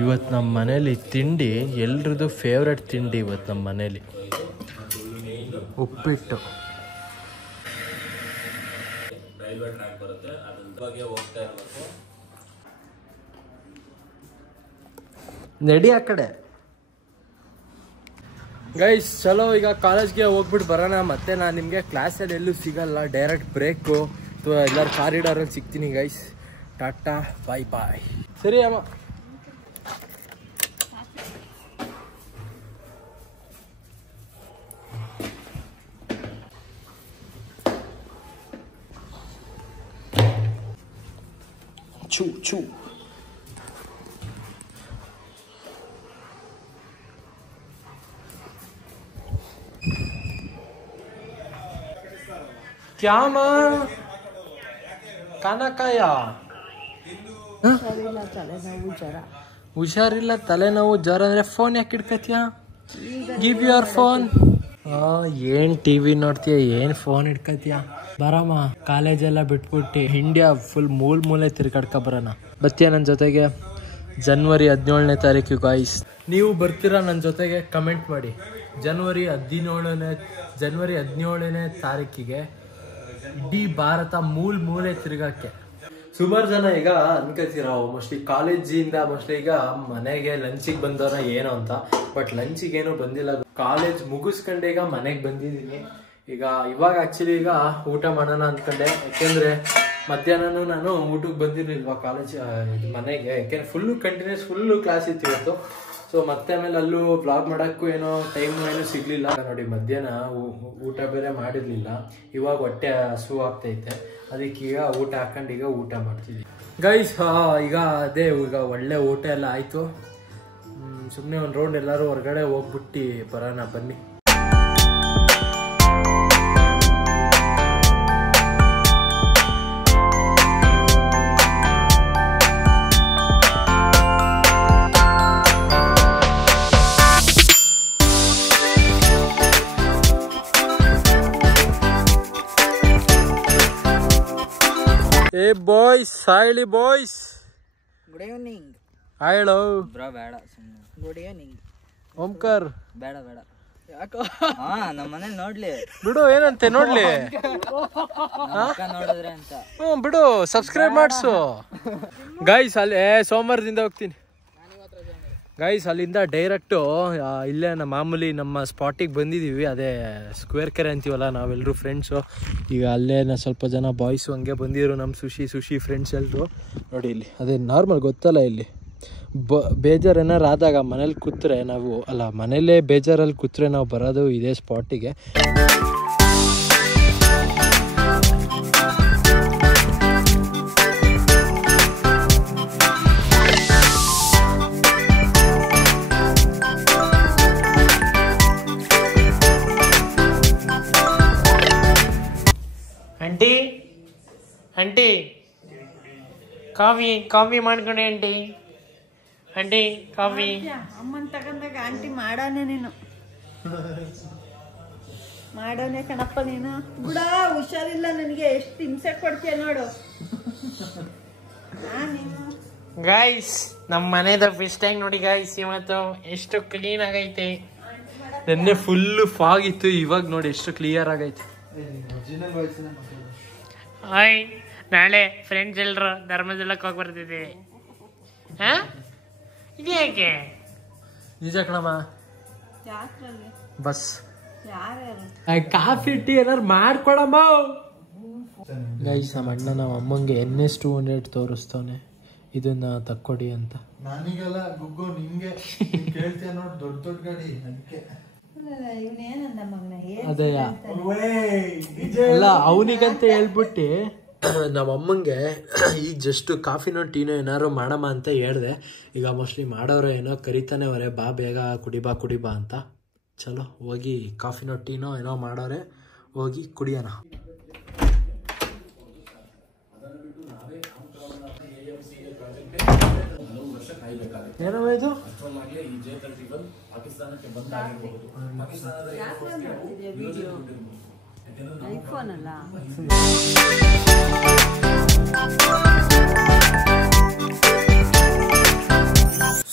ಇವತ್ತು ನಮ್ಮ ಮನೇಲಿ ತಿಂಡಿ ಎಲ್ರದ್ದು ಫೇವ್ರೆಟ್ ತಿಂಡಿ ಇವತ್ತು ನಮ್ಮ ಮನೇಲಿ ಉಪ್ಪಿಟ್ಟು. ರೈಲ್ವೆ ಟ್ರ್ಯಾಕ್ ಬರುತ್ತೆ, ಅದ್ರ ಬಗ್ಗೆ ಹೋಗ್ತಾ ಇರಬೇಕು. ನಡಿ ಆ ಕಡೆ. ಗೈಸ್ ಚಲೋ ಈಗ ಕಾಲೇಜ್ಗೆ ಹೋಗ್ಬಿಟ್ಟು ಬರೋಣ. ಮತ್ತೆ ನಾನು ನಿಮಗೆ ಕ್ಲಾಸಲ್ಲಿ ಎಲ್ಲೂ ಸಿಗಲ್ಲ, ಡೈರೆಕ್ಟ್ ಬ್ರೇಕು ಅಥವಾ ಎಲ್ಲರೂ ಕಾರಿಡಾರಲ್ಲಿ ಸಿಗ್ತೀನಿ ಗೈಸ್. ಟಾಟಾ ಬಾಯ್ ಬಾಯ್. ಸರಿ ಅಮ್ಮ. ಚೂ ಚೂ. क्या माँ खाना खाया? ಹುಷಾರಿಲ್ಲ ತಲೆನೋವು ಜ್ವರ ಅಂದ್ರೆ ಫೋನ್ ಯಾಕೆ ಇಡ್ಕತ್ಯಾ? Give your phone. ಏನ್ ಟಿವಿ ನೋಡ್ತೀಯ, ಏನ್ ಫೋನ್ ಇಡ್ಕತ್ಯಾ? ಬರಮ್ಮ ಕಾಲೇಜೆಲ್ಲ ಬಿಟ್ಬಿಟ್ಟು ಇಂಡಿಯಾ ಫುಲ್ ಮೂಲೆ ತಿರ್ಗಾಡ್ಕ ಬರೋಣ. ಬತ್ತೀಯ ನನ್ನ ಜೊತೆಗೆ ಜನವರಿ 17ನೇ ತಾರೀಕು ಗಾಯ್ಸ್. ನೀವು ಬರ್ತೀರಾ ನನ್ನ ಜೊತೆಗೆ? ಕಮೆಂಟ್ ಮಾಡಿ. ಜನವರಿ 17ನೇ ತಾರೀಕಿಗೆ ಇಡೀ ಭಾರತ ಮೂಲೆ ತಿರ್ಗಾಕೆ. ಸುಮಾರು ಜನ ಈಗ ಅನ್ಕೋತೀರ ಮೋಸ್ಟ್ಲಿ ಕಾಲೇಜಿಂದ ಮೋಸ್ಟ್ಲಿ ಈಗ ಮನೆಗೆ ಲಂಚಿಗೆ ಬಂದವರ ಏನೋ ಅಂತ. ಬಟ್ ಲಂಚಿಗೆ ಏನೂ ಬಂದಿಲ್ಲ. ಕಾಲೇಜ್ ಮುಗಿಸ್ಕೊಂಡೆ ಈಗ ಮನೆಗೆ ಬಂದಿದ್ದೀನಿ. ಇವಾಗ ಆಕ್ಚುಲಿ ಈಗ ಊಟ ಮಾಡೋಣ ಅಂದ್ಕೊಂಡೆ. ಯಾಕೆಂದ್ರೆ ಮಧ್ಯಾಹ್ನನೂ ನಾನು ಊಟಕ್ಕೆ ಬಂದಿರಲಿಲ್ವಾ ಕಾಲೇಜ್ ಮನೆಗೆ. ಯಾಕೆಂದ್ರೆ ಫುಲ್ಲು ಕ್ಲಾಸ್ ಇತ್ತು ಇವತ್ತು. ಸೊ ಮತ್ತೆ ಆಮೇಲೆ ಅಲ್ಲೂ ಬ್ಲಾಗ್ ಮಾಡೋಕ್ಕೂ ಏನೋ ಟೈಮ್ ಏನೂ ಸಿಗ್ಲಿಲ್ಲ ನೋಡಿ. ಮಧ್ಯಾಹ್ನ ಊಟ ಬೇರೆ ಮಾಡಿರ್ಲಿಲ್ಲ. ಇವಾಗ ಹೊಟ್ಟೆ ಹಸು ಆಗ್ತೈತೆ, ಅದಕ್ಕೆ ಈಗ ಊಟ ಹಾಕೊಂಡು ಈಗ ಊಟ ಮಾಡ್ತಿದ್ವಿ ಗೈಸ್. ಈಗ ಒಳ್ಳೆ ಊಟ ಎಲ್ಲ ಆಯ್ತು. ಸುಮ್ಮನೆ ಒಂದು ರೌಂಡ್ ಎಲ್ಲರೂ ಹೊರಗಡೆ ಹೋಗ್ಬಿಟ್ಟು ಬರೋಣ ಬನ್ನಿ. Hey boys, Siley boys. Good evening. Hello. Bro, ಬೇಡ ಸುಮ್ಮನೆ. Good evening. ಓಂಕರ್. ಬೇಡ. ಯಾಕೋ? ನಮ್ಮ ಮನೇಲಿ ನೋಡ್ಲಿ. ಬಿಡು ಏನಂತೆ ನೋಡ್ಲಿ. ನೋಡಿದ್ರೆ ಅಂತ. ಬಿಡು ಸಬ್ಸ್ಕ್ರೈಬ್ ಮಾಡಿಸು. ಗೈಸ್ ಅಲ್ಲಿ ಸೋಮವಾರದಿಂದ ಹೋಗ್ತೀನಿ ಗೈಸ್. ಅಲ್ಲಿಂದ ಡೈರೆಕ್ಟು ಇಲ್ಲೇ ಮಾಮೂಲಿ ನಮ್ಮ ಸ್ಪಾಟಿಗೆ ಬಂದಿದ್ದೀವಿ. ಅದೇ ಸ್ಕ್ವೇರ್ ಕೆರೆ ಅಂತೀವಲ್ಲ ನಾವೆಲ್ಲರೂ ಫ್ರೆಂಡ್ಸು. ಈಗ ಅಲ್ಲೇ ಸ್ವಲ್ಪ ಜನ ಬಾಯ್ಸು ಹಂಗೆ ಬಂದಿದ್ರು. ನಮ್ಮ ಸುಶಿ ಫ್ರೆಂಡ್ಸ್ ಎಲ್ಲರೂ ನೋಡಿ. ಇಲ್ಲಿ ಅದೇ ನಾರ್ಮಲ್ ಗೊತ್ತಲ್ಲ, ಇಲ್ಲಿ ಬೇಜಾರು ಏನಾರು ಆದಾಗ ಮನೇಲಿ ಕೂತ್ರೆ ಮನೇಲೇ ಬೇಜಾರಲ್ಲಿ ಕೂತ್ರೆ ನಾವು ಬರೋದು ಇದೇ ಸ್ಪಾಟಿಗೆ. ಆಂಟಿ ಕಾಫಿ ಮಾಡ್ಕೊಂಡೆ ಆಂಟಿ ಕಾಫಿ. ಅಮ್ಮನ್ ತಗೊಂಡಾಗ ಆಂಟಿ ಮಾಡೋನೆ ನೀನು ಮಾಡೋನೆ ಕಣಪ್ಪ ನೀನು. ಬಿಡ ಹುಷಾರಿಲ್ಲ ನನಗೆ, ಎಷ್ಟು ಹಿಂಸೆ ಕೊಡ್ತೀಯ ನೋಡು. ಗೈಸ್ ನಮ್ಮ ಮನೆದ ಫಿಶ್ ಟ್ಯಾಂಕ್ ನೋಡಿ ಗೈಸ್, ಇವತ್ತು ಎಷ್ಟು ಕ್ಲೀನ್ ಆಗೈತೆ. ನೆನ್ನೆ ಫುಲ್ಲು ಫಾಗ್ ಇತ್ತು, ಇವಾಗ ನೋಡಿ ಎಷ್ಟು ಕ್ಲಿಯರ್ ಆಗೈತೆ. ಹಾಯ್, ನಾಳೆ ಫ್ರೆಂಡ್ಸ್ ಎಲ್ಲರೂ ಧರ್ಮಸ್ಥಳಕ್ಕೆ ಹೋಗಿ ಬರ್ತಿದ್ದೀವಿ. ಇದ್ಯಾಕೆ ನಿಜ ಕಣಮ್ಮ? ಬಸ್ ಕಾಫಿ ಟೀ ಏನಾರು ಮಾಡ್ಕೊಡಮ್ಮ. ಗೈಸ್ ನಮ್ಮ ಅಣ್ಣ ನಮ್ಮ ಅಮ್ಮಂಗೆ NS200 ತೋರಿಸ್ತವನೆ, ಇದನ್ನ ತಕ್ಕೊಡಿ ಅಂತ. ನಾನೀಗೆಲ್ಲ ಗುಗ್ಗು ನಿಂಗೆ ಕೇಳ್ತೀಯ ನೋಡಿ, ದೊಡ್ಡ ಗಾಡಿ ಅದಕ್ಕೆ. ಅದೇ ಅಲ್ಲ ಅವನಿಗಂತ ಹೇಳ್ಬಿಟ್ಟು ನಮ್ಮ ಅಮ್ಮಂಗೆ ಈಗ ಜಸ್ಟ್ ಕಾಫಿನೋ ಟೀನೋ ಏನಾರು ಮಾಡಮ್ಮ ಅಂತ ಹೇಳ್ದೆ. ಈಗ ಮೋಸ್ಟ್ಲಿ ಮಾಡೋರು ಏನೋ ಕರಿತಾನೆ ಅವರೇ, ಬಾ ಬೇಗ ಕುಡಿಬಾ ಅಂತ. ಚಲೋ ಹೋಗಿ ಕಾಫಿನೋ ಟೀನೋ ಏನೋ ಮಾಡೋರೆ, ಹೋಗಿ ಕುಡಿಯೋಣ. ಏನೋ ಇದು ಐಫೋನ್ ಅಲ್ಲ.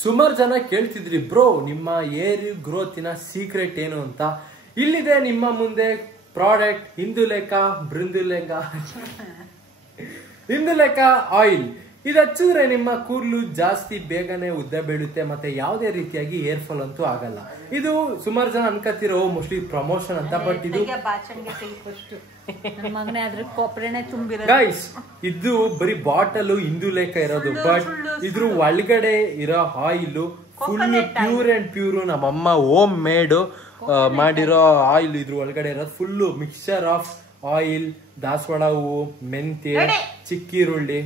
ಸುಮಾರು ಜನ ಕೇಳ್ತಿದ್ರಿ ಬ್ರೋ ನಿಮ್ಮ ಏರ್ ಗ್ರೋತಿನ ಸೀಕ್ರೆಟ್ ಏನು ಅಂತ. ಇಲ್ಲಿದೆ ನಿಮ್ಮ ಮುಂದೆ ಪ್ರಾಡಕ್ಟ್ ಇಂದುಲೇಖ ಆಯಿಲ್. ಇದು ಹಚ್ಚಿದ್ರೆ ನಿಮ್ಮ ಕೂದಲು ಜಾಸ್ತಿ ಬೇಗನೆ ಉದ್ದ ಬೀಳುತ್ತೆ ಮತ್ತೆ ಯಾವುದೇ ರೀತಿಯಾಗಿ ಏರ್ ಫಾಲ್ ಅಂತೂ ಆಗಲ್ಲ. ಇದು ಸುಮಾರು ಜನ ಅನ್ಕತ್ತಿರೋ ಮೋಸ್ಟ್ಲಿ ಪ್ರಮೋಷನ್ ಅಂತ, ಬಟ್ ಇದು ಗೈಸ್ ಇದು ಬರೀ ಬಾಟಲ್ ಇಂದುಲೇಖ ಇರೋದು, ಬಟ್ ಇದ್ರ ಒಳಗಡೆ ಇರೋ oil full pure and pure. ನಮ್ಮಮ್ಮ ಹೋಮ್ ಮೇಡ್ ಮಾಡಿರೋ ಆಯಿಲ್ ಇದ್ರ ಒಳಗಡೆ ಇರೋದು. ಫುಲ್ ಮಿಕ್ಸ್ಚರ್ ಆಫ್ ಆಯಿಲ್, ದಾಸವಾಳ ಹೂವು, ಮೆಂತ್ಯ, ಚಿಕ್ಕಿರುಳ್ಳಿ.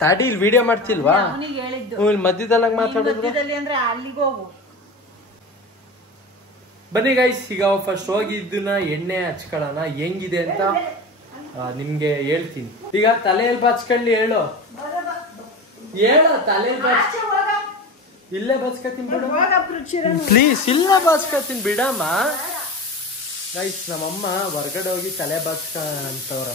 ತಾಡಿ ಇಲ್ಲಿ ವಿಡಿಯೋ ಮಾಡ್ತಿಲ್ವಾ? ಇಲ್ಲಿ ಮಧ್ಯದಲ್ಲಿ ಮಾತಾಡಿದ್ರೆ ಬನ್ನಿ ಗೈಸ್, ಈಗ ಫಸ್ಟ್ ಹೋಗಿ ಇದನ್ನ ಎಣ್ಣೆ ಹಚ್ಕೊಳ್ಳೋಣ. ಹೆಂಗಿದೆ ಅಂತ ನಿಮ್ಗೆ ಹೇಳ್ತೀನಿ. ಈಗ ತಲೆಯಲ್ಲಿ ಬಾಚ್ಕೊಳ್ಳಿ. ಹೇಳೋ ತಲೆಯಲ್ಲಿ ಇಲ್ಲೇ ಬಾಚ್ಕೊತೀನಿ ಬಿಡು ಪ್ಲೀಸ್. ಇಲ್ಲೇ ಬಾಚ್ಕೊತೀನಿ ಬಿಡಮ್ಮ. ಗೈಸ್ ನಮ್ಮಮ್ಮ ಹೊರಗಡೆ ಹೋಗಿ ತಲೆ ಬಾಚ್ಕೊಂತವ್ರ.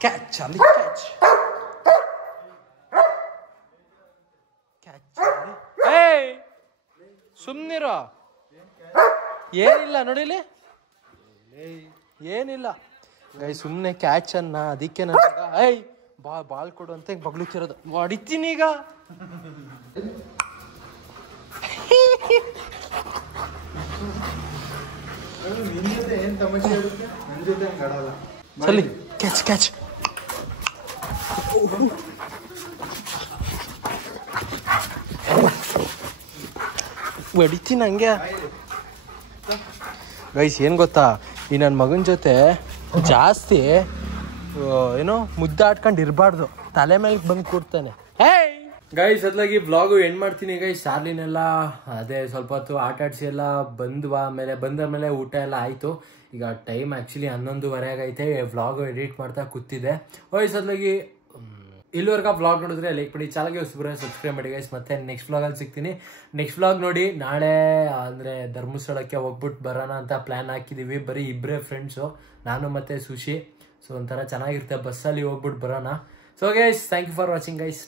ಕ್ಯಾಚ್ ಅಲ್ಲಿ ಕ್ಯಾಚ್. ಏಯ್ ಸುಮ್ನಿರೋ, ಏನಿಲ್ಲ ನೋಡಿಲಿ, ಏನಿಲ್ಲ ಗೈ, ಸುಮ್ನೆ ಕ್ಯಾಚ್ ಅನ್ನ. ಅದಕ್ಕೆ ನನಗ ಏಯ್ ಬಾಲ್ ಕೊಡು ಅಂತ ಬಗ್ಲುತ್ತಿರೋದು. ಹೊಡಿತೀನಿ ಈಗ. ಏನ್ ತಮಾಷೆ ಇರುತ್ತೆ, ನನ್ ಜೊತೆ ಹಂಗ ಆಡಲ್ಲ. ಚಲಿ ಕ್ಯಾಚ್ ಕ್ಯಾಚ್. ಹೊಡಿತೀನಿ ಹಂಗೆ. ಗೈಸ್ ಏನ್ ಗೊತ್ತಾ, ಈ ನನ್ನ ಮಗನ ಜೊತೆ ಜಾಸ್ತಿ ಏನೋ ಮುದ್ದಾಡ್ಕೊಂಡು ಇರಬಾರ್ದು, ತಲೆ ಮೇಲೆ ಬಂದು ಕೂರ್ತಾನೆ. ಗೈಸ್ ಅದ್ಲಾಗಿ ವ್ಲಾಗು ಎಂಡ್ ಮಾಡ್ತೀನಿ ಗೈಸ್. ಶಾರ್ಲಿನೆಲ್ಲ ಅದೇ ಸ್ವಲ್ಪ ಹೊತ್ತು ಆಟ ಆಡಿಸಿ ಎಲ್ಲ ಬಂದ್ವಾ. ಆಮೇಲೆ ಬಂದ ಊಟ ಎಲ್ಲ ಆಯಿತು. ಈಗ ಟೈಮ್ ಆ್ಯಕ್ಚುಲಿ 11:30 ಆಗೈತೆ. ವ್ಲಾಗು ಎಡಿಟ್ ಮಾಡ್ತಾ ಕೂತಿದ್ದೆ. ಗೈಸ್ ಅದ್ಲಾಗಿ ಇಲ್ಲಿವರೆಗೆ ವ್ಲಾಗ್ ನೋಡಿದ್ರೆ ಲೈಕ್ ಮಾಡಿ, ಚಾನಲ್ಗೆ ಸಬ್ಸ್ಕ್ರೈಬ್ ಮಾಡಿ ಗೈಸ್. ಮತ್ತೆ ನೆಕ್ಸ್ಟ್ ವ್ಲಾಗಲ್ಲಿ ಸಿಗ್ತೀನಿ. ನೆಕ್ಸ್ಟ್ ವ್ಲಾಗ್ ನೋಡಿ, ನಾಳೆ ಅಂದರೆ ಧರ್ಮಸ್ಥಳಕ್ಕೆ ಹೋಗ್ಬಿಟ್ಟು ಬರೋಣ ಅಂತ ಪ್ಲ್ಯಾನ್ ಹಾಕಿದ್ದೀವಿ. ಬರೀ ಇಬ್ಬರೇ ಫ್ರೆಂಡ್ಸು, ನಾನು ಮತ್ತು ಸುಶಿ. ಸೊ ಒಂಥರ ಚೆನ್ನಾಗಿರುತ್ತೆ, ಬಸ್ಸಲ್ಲಿ ಹೋಗ್ಬಿಟ್ಟು ಬರೋಣ. So guys thank you for watching guys.